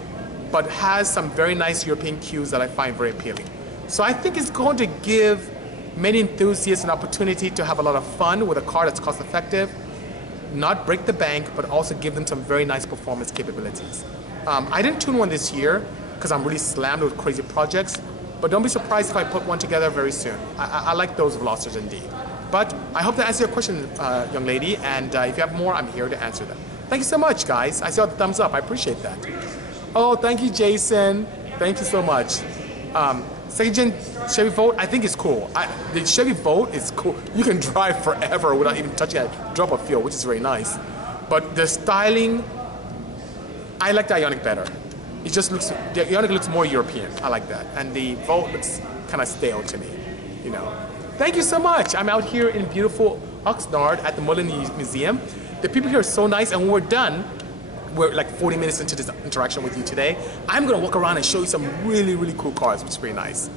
but has some very nice European cues that I find very appealing. So I think it's going to give many enthusiasts an opportunity to have a lot of fun with a car that's cost effective, not break the bank, but also give them some very nice performance capabilities. I didn't tune one this year because I'm really slammed with crazy projects, but don't be surprised if I put one together very soon. I like those Velosters indeed. But I hope that answered your question, young lady, and if you have more, I'm here to answer them. Thank you so much, guys. I see all the thumbs up. I appreciate that. Oh, thank you, Jason. Thank you so much. Second gen Chevy Volt, I think it's cool. The Chevy Volt is cool. You can drive forever without even touching a drop of fuel, which is very nice. But the styling, I like the Ioniq better. It just looks, the Ioniq looks more European. I like that. And the Volt looks kind of stale to me, you know. Thank you so much. I'm out here in beautiful Oxnard at the Mullin Museum. The people here are so nice, and when we're done, we're like 40 minutes into this interaction with you today, I'm gonna walk around and show you some really, really cool cars, which is pretty nice.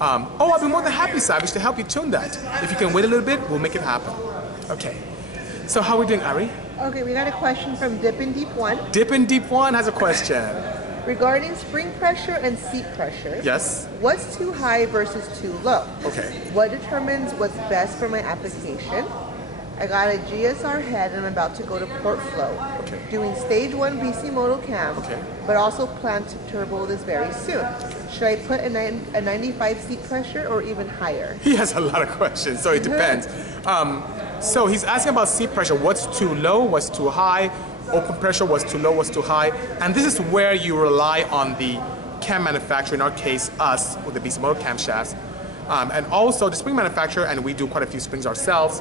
Oh, I'll be more than happy, Savage, to help you tune that. If you can wait a little bit, we'll make it happen. Okay, so how are we doing, Ari? Okay, we got a question from Dippin' Deep 1. Dippin' Deep 1 has a question. Regarding spring pressure and seat pressure, yes. What's too high versus too low? Okay. What determines what's best for my application? I got a GSR head and I'm about to go to Port Flow. Okay. Doing stage 1 Bisimoto cam, okay. But also plan to turbo this very soon. Should I put a 95 seat pressure or even higher? He has a lot of questions, so it depends. So he's asking about seat pressure. What's too low, what's too high, open pressure, what's too low, what's too high. And this is where you rely on the cam manufacturer, in our case, us, with the Bisimoto camshafts. And also the spring manufacturer, and we do quite a few springs ourselves.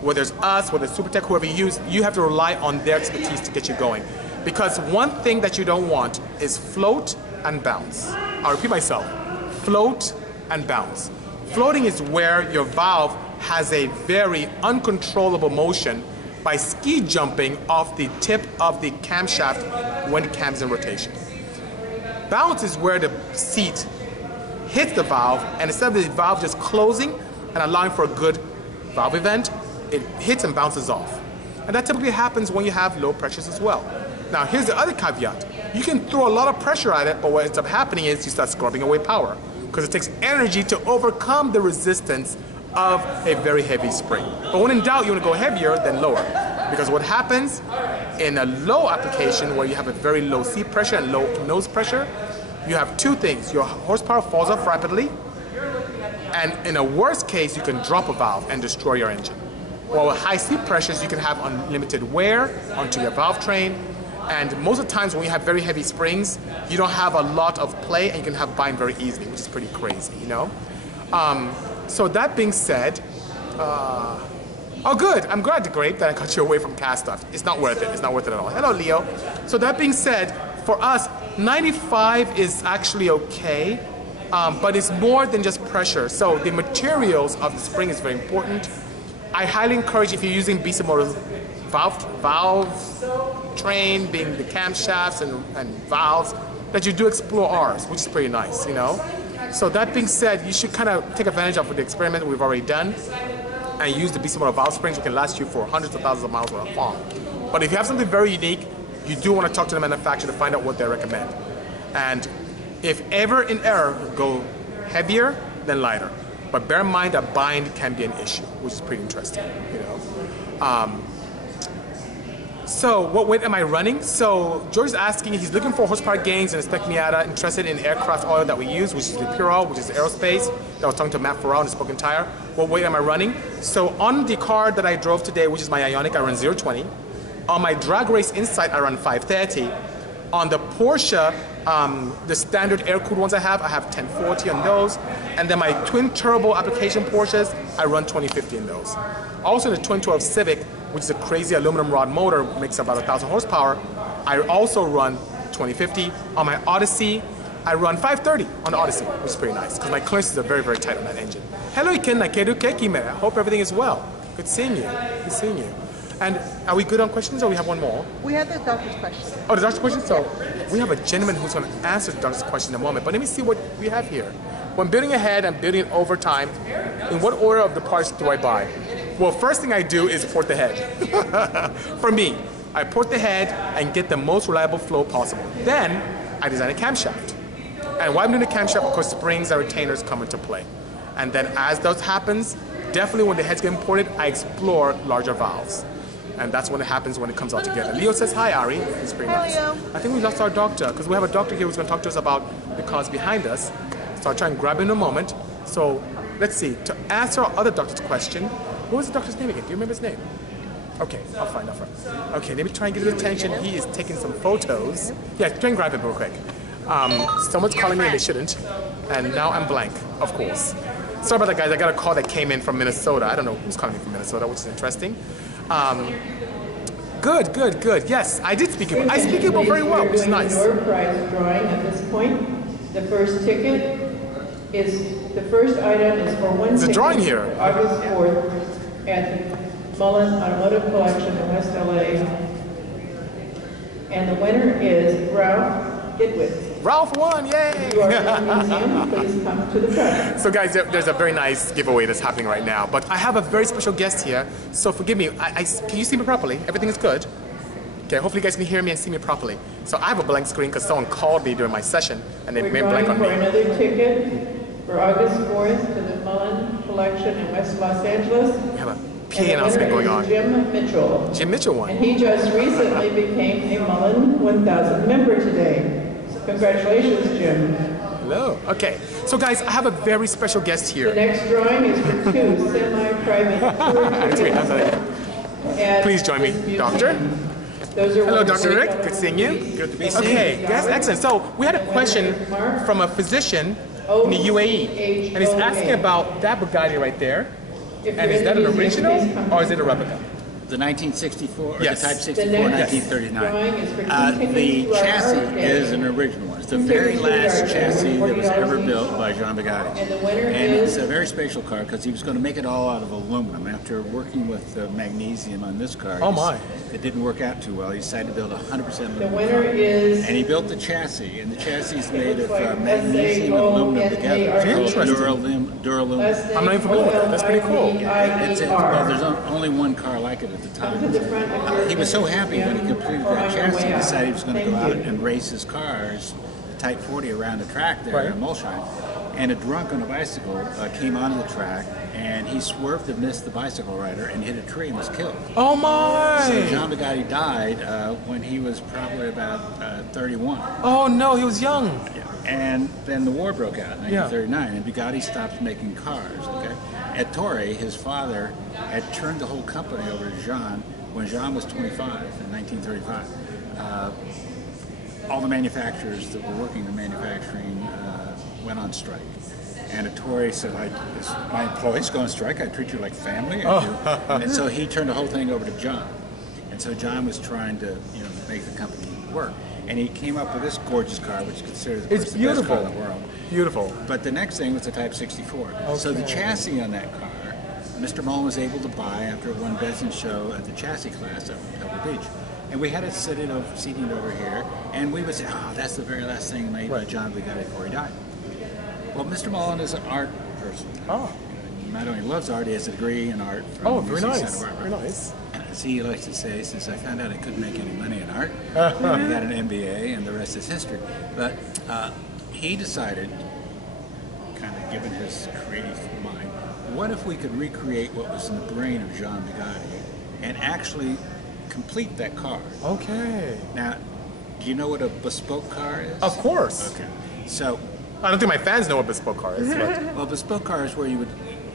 Whether it's us, whether it's Supertech, whoever you use, you have to rely on their expertise to get you going. Because one thing that you don't want is float and bounce. I'll repeat myself, float and bounce. Floating is where your valve has a very uncontrollable motion by ski jumping off the tip of the camshaft when the cam's in rotation. Bounce is where the seat hits the valve, and instead of the valve just closing and allowing for a good valve event, it hits and bounces off. And that typically happens when you have low pressures as well. Now here's the other caveat. You can throw a lot of pressure at it, but what ends up happening is you start scrubbing away power, because it takes energy to overcome the resistance of a very heavy spring. But when in doubt, you want to go heavier than lower, because what happens in a low application where you have a very low seat pressure and low nose pressure, you have two things. Your horsepower falls off rapidly, and in a worst case, you can drop a valve and destroy your engine. While with high seat pressures, you can have unlimited wear onto your valve train, and most of the times when you have very heavy springs, you don't have a lot of play, and you can have bind very easily, which is pretty crazy, you know? So that being said, oh good, I'm glad to great that I got you away from cast stuff. It's not worth it, it's not worth it at all. Hello, Leo. So that being said, for us, 95 is actually okay, but it's more than just pressure. So the materials of the spring is very important. I highly encourage, if you're using Bisimoto valve train, being the camshafts and valves, that you do explore ours, which is pretty nice, you know? So that being said, you should kind of take advantage of the experiment we've already done and use the Bisimoto valve springs, which can last you for hundreds of thousands of miles on a farm. But if you have something very unique, you do want to talk to the manufacturer to find out what they recommend. And if ever in error, go heavier than lighter. But bear in mind that bind can be an issue, which is pretty interesting, you know. So what weight am I running? So George is asking, he's looking for horsepower gains and expect Miata, interested in aircraft oil that we use, which is the pure oil, which is aerospace. That I was talking to Matt Farrell in the Spoken Tire. What weight am I running? So on the car that I drove today, which is my Ioniq, I run 0-20. On my drag race Insight, I run 530. On the Porsche, the standard air-cooled ones I have 1040 on those. And then my twin turbo application Porsches, I run 2050 in those. Also the 2012 Civic, which is a crazy aluminum rod motor, makes about 1,000 horsepower, I also run 2050. On my Odyssey, I run 530 on the Odyssey, which is pretty nice, because my clearances are very, very tight on that engine. Hello, Iken Nakedu Kekime. I hope everything is well. Good seeing you. Good seeing you. And are we good on questions, or we have one more? We have the doctor's question. Oh, the doctor's question? So we have a gentleman who's going to answer the doctor's question in a moment, but let me see what we have here. When building ahead and building it over time, in what order of the parts do I buy? Well, first thing I do is port the head. For me, I port the head and get the most reliable flow possible. Then I design a camshaft. And while I'm doing the camshaft, of course, springs and retainers come into play. And then as that happens, definitely when the head's getting ported, I explore larger valves. And that's when it happens when it comes all together. Leo says, hi, Ari. It's pretty nice. Leo. I think we lost our doctor, because we have a doctor here who's going to talk to us about the cause behind us. So I'll try and grab him in a moment. So let's see. To answer our other doctor's question, what was the doctor's name again? Do you remember his name? Okay, I'll find out first. Okay, let me try and get his attention. He is taking some photos. Yeah, try and grab him real quick. Someone's calling me and they shouldn't. And now I'm blank, of course. Sorry about that, guys. I got a call that came in from Minnesota. I don't know who's calling me from Minnesota, which is interesting. Good. Yes, I did speak Igbo. I speak Igbo very well, which is nice. Door prize drawing at this point. The first ticket is, the first item is for one There's a ticket drawing here. August 4th at the Mullin Automotive Collection in West LA. And the winner is Ralph Gidwitz. Ralph won, yay! If you are in the museum, please come to the front. So guys, there's a very nice giveaway that's happening right now, but I have a very special guest here, so forgive me, can you see me properly? Everything is good? Okay, hopefully you guys can hear me and see me properly. So I have a blank screen because someone called me during my session and they made blank on me. We're drawing for another ticket for August 4th to the Mullin Collection in West Los Angeles. We have a PA announcement going on. Jim Mitchell. Jim Mitchell won. And he just recently became a Mullin 1000 member today. So congratulations, Jim. Hello. Okay. So guys, I have a very special guest The here. next drawing is for 2 semi-private tour tickets. Please join me, Doctor. Those are Hello, Dr. Rick. Good seeing you. Good to be seen. Okay, that's excellent. So we had a question from a physician in the UAE, and he's asking about that Bugatti right there. And is that an original or is it a replica? The 1964, or Yes. the Type 64, The next 1939. drawing is for The continuing to our chassis art is day. an original one. It's the very last chassis that was ever built by Jean Bugatti. And the winner And is- it's a very special car because he was going to make it all out of aluminum. After working with magnesium on this car, Oh, my. it didn't work out too well. He decided to build a 100% The aluminum winner car. is And he built the chassis, and the chassis is made of like magnesium and aluminum together. It's called Interesting. Duralumin. I'm not even familiar with that. That's pretty cool. Well, there's only one car like it at the time. He was so happy when he completed that chassis, he decided he was going to go out and race his cars, the Type 40, around the track there in Mullin. And a drunk on a bicycle came onto the track, and he swerved to miss the bicycle rider and hit a tree and was killed. Oh my! So Jean Bugatti died when he was probably about 31. Oh no, he was young. And then the war broke out in 1939, and Bugatti stopped making cars. Okay, Ettore, his father, had turned the whole company over to Jean when Jean was 25 in 1935. All the manufacturers that were working in manufacturing went on strike. And Ettore said, my employees go on strike, I treat you like family. And so he turned the whole thing over to John. And so John was trying to make the company work. And he came up with this gorgeous car, which is considered the best car in the world. Beautiful. But the next thing was the Type 64. So the chassis on that car, Mr. Mullin was able to buy after one Best in Show at the chassis class up in Pebble Beach. And we had it seated over here, and we would say, oh, that's the very last thing made by John Bugatti before he died. Well, Mr. Mullin is an art person. Oh. He not only loves art, he has a degree in art from Oh, the very UC nice. Santa Barbara. Very nice. As he likes to say, since I found out I couldn't make any money in art, I got an MBA, and the rest is history. But he decided, kind of given his creative mind, what if we could recreate what was in the brain of Jean Bugatti and actually complete that car? Okay. Now, do you know what a bespoke car is? Of course. Okay. So, I don't think my fans know what bespoke car is. But well, bespoke car is where you would,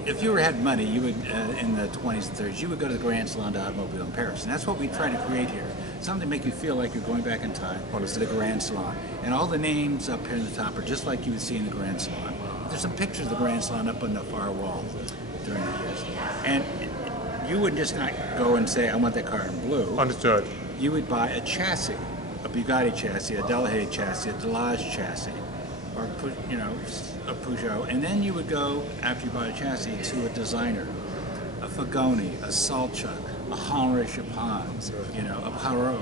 if you had money, you would, in the 20s and 30s, you would go to the Grand Salon d'Automobile in Paris. And that's what we try to create here. Something to make you feel like you're going back in time to the Grand Salon. And all the names up here in the top are just like you would see in the Grand Salon. There's some pictures of the Grand Salon up on the far wall during the years. And you would just not go and say, I want that car in blue. Understood. You would buy a chassis, a Bugatti chassis, a Delahayes chassis, a Delahayes chassis, or a Peugeot, and then you would go, after you bought a chassis, to a designer, a Fagoni, a Salchuk, a Henri Chopin, a Parot,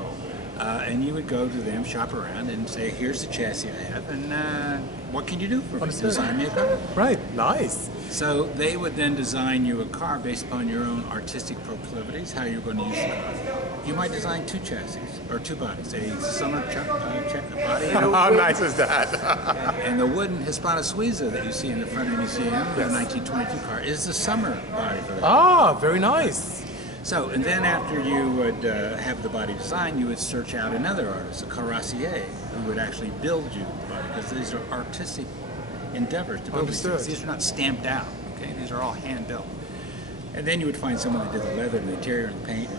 and you would go to them, shop around, and say, here's the chassis I have, and what can you do for me? Design me a car. Right. Nice. So they would then design you a car based upon your own artistic proclivities, how you're going to use the car. You might design two chassis, or two bodies, a summer body. How nice is that? And the wooden Hispano Suiza that you see in the front of the museum, the 1922 car, is the summer body for that. Ah, very nice. So, and then after you would have the body designed, you would search out another artist, a carrossier, who would actually build you the body, because these are artistic endeavors to build these things. These are not stamped out, okay? These are all hand-built. And then you would find someone that did the leather and the interior and the paint.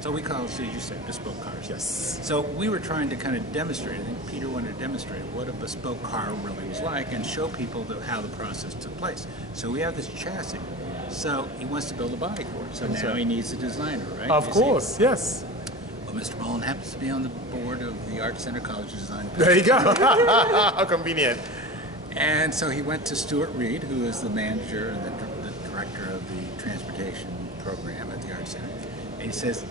So we call it, as you said, bespoke cars. Yes. So we were trying to kind of demonstrate, I think Peter wanted to demonstrate what a bespoke car really was like and show people how the process took place. So we have this chassis. So he wants to build a body for it. So now he needs a designer, right? Of course, yes. Well, Mr. Mullin happens to be on the board of the Art Center College of Design. There you go. How convenient. And so he went to Stuart Reed, who is the manager and the director of the transportation program at the Art Center. And he says,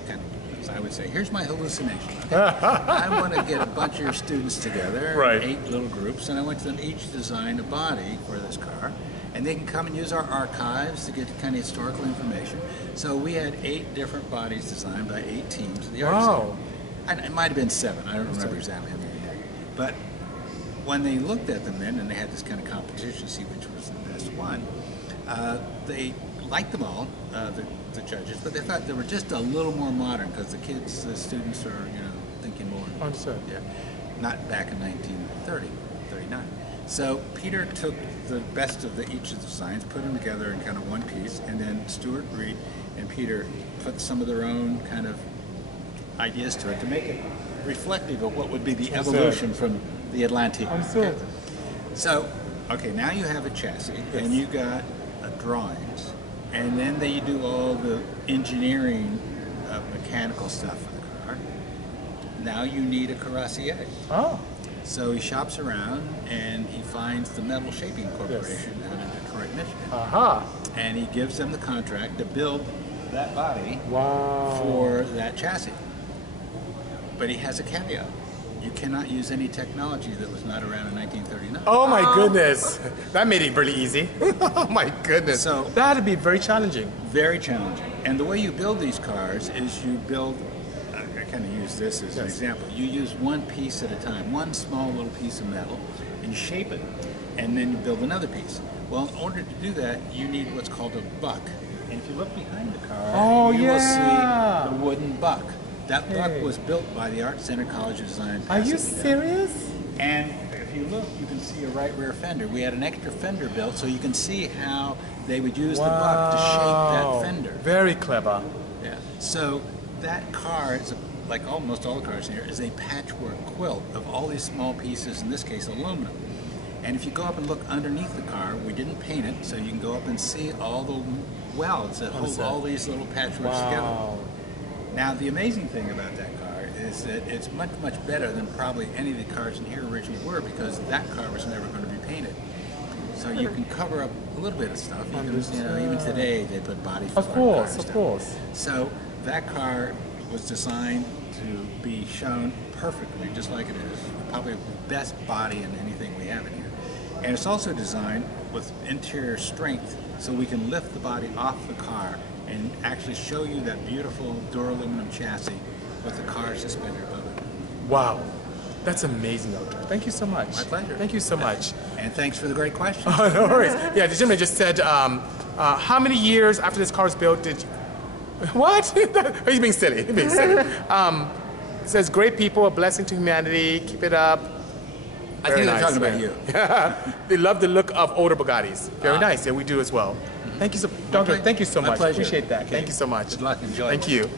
as I would say, here's my hallucination. Okay? I want to get a bunch of your students together, 8 little groups, and I want them each design a body for this car. And they can come and use our archives to get kind of historical information. So we had 8 different bodies designed by 8 teams of the Art Center. And it might have been 7. I don't remember exactly how many they had. But when they looked at them then, and they had this kind of competition to see which was the best one, they liked them all, the judges, but they thought they were just a little more modern because the students are, thinking more. Understood. Yeah. Not back in 1930, 39. So Peter took the best of each of the designs, put them together in kind of one piece, and then Stuart Reed and Peter put some of their own kind of ideas to it to make it reflective of what would be the evolution from the Atlantique. Understood. So, okay, now you have a chassis, and you got drawings, and then you do all the engineering mechanical stuff for the car. Now you need a carrossier. Oh. So he shops around and he finds the Metal Shaping Corporation out in Detroit, Michigan. Aha. And he gives them the contract to build that body Wow. for that chassis. But he has a caveat. You cannot use any technology that was not around in 1939. Oh my goodness. That made it really easy. Oh my goodness. So that'd be very challenging. very challenging. And the way you build these cars is you build, I kind of use this as an example. You use one piece at a time, one small little piece of metal, and you shape it, and then you build another piece. Well, in order to do that, you need what's called a buck. And if you look behind the car, you will see the wooden buck. That buck was built by the Art Center College of Design. Are you serious? And if you look, you can see a right rear fender. We had an extra fender built so you can see how they would use the buck to shape that fender. Very clever. Yeah. So that car is, like almost all the cars here, is a patchwork quilt of all these small pieces, in this case aluminum. And if you go up and look underneath the car, we didn't paint it, so you can go up and see all the welds that hold all these little patchworks together. Now, the amazing thing about that car is that it's much, much better than probably any of the cars in here originally were, because that car was never going to be painted. So you can cover up a little bit of stuff. You can, you know, even today they put body filler Of course, cars of down. course. So that car was designed to be shown perfectly, just like it is. Probably the best body in anything we have in here. And it's also designed with interior strength, so we can lift the body off the car and actually show you that beautiful duraluminum chassis with the car suspended above it. Wow. That's amazing, Doctor. Thank you so much. My pleasure. Thank you so much. And thanks for the great question. Oh, no worries. Yeah, the gentleman just said, how many years after this car was built did you... What? He's being silly. He's being silly. It says, great people, a blessing to humanity. Keep it up. I think they're talking about you. They love the look of older Bugattis. Very nice. Yeah, we do as well. Thank you so Doctor, thank you so My much. pleasure. Appreciate that. Okay. Thank you so much. Good luck. Enjoy. Thank you.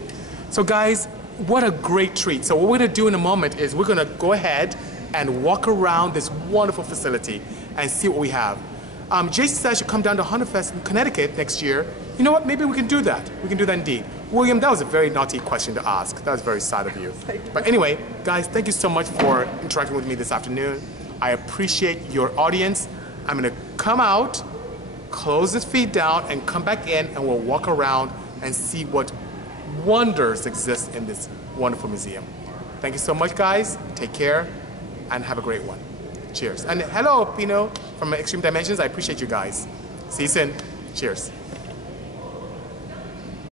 So guys, what a great treat. So what we're going to do in a moment is we're going to go ahead and walk around this wonderful facility and see what we have. Jason said I should come down to Honda Fest in Connecticut next year. You know what? Maybe we can do that. We can do that indeed. William, that was a very naughty question to ask. That was very sad of you. But anyway, guys, thank you so much for interacting with me this afternoon. I appreciate your audience. I'm going to come out, close this feed down, and come back in, and we'll walk around and see what wonders exist in this wonderful museum. Thank you so much, guys. Take care, and have a great one. Cheers. And hello, Pino from Extreme Dimensions. I appreciate you guys. See you soon. Cheers.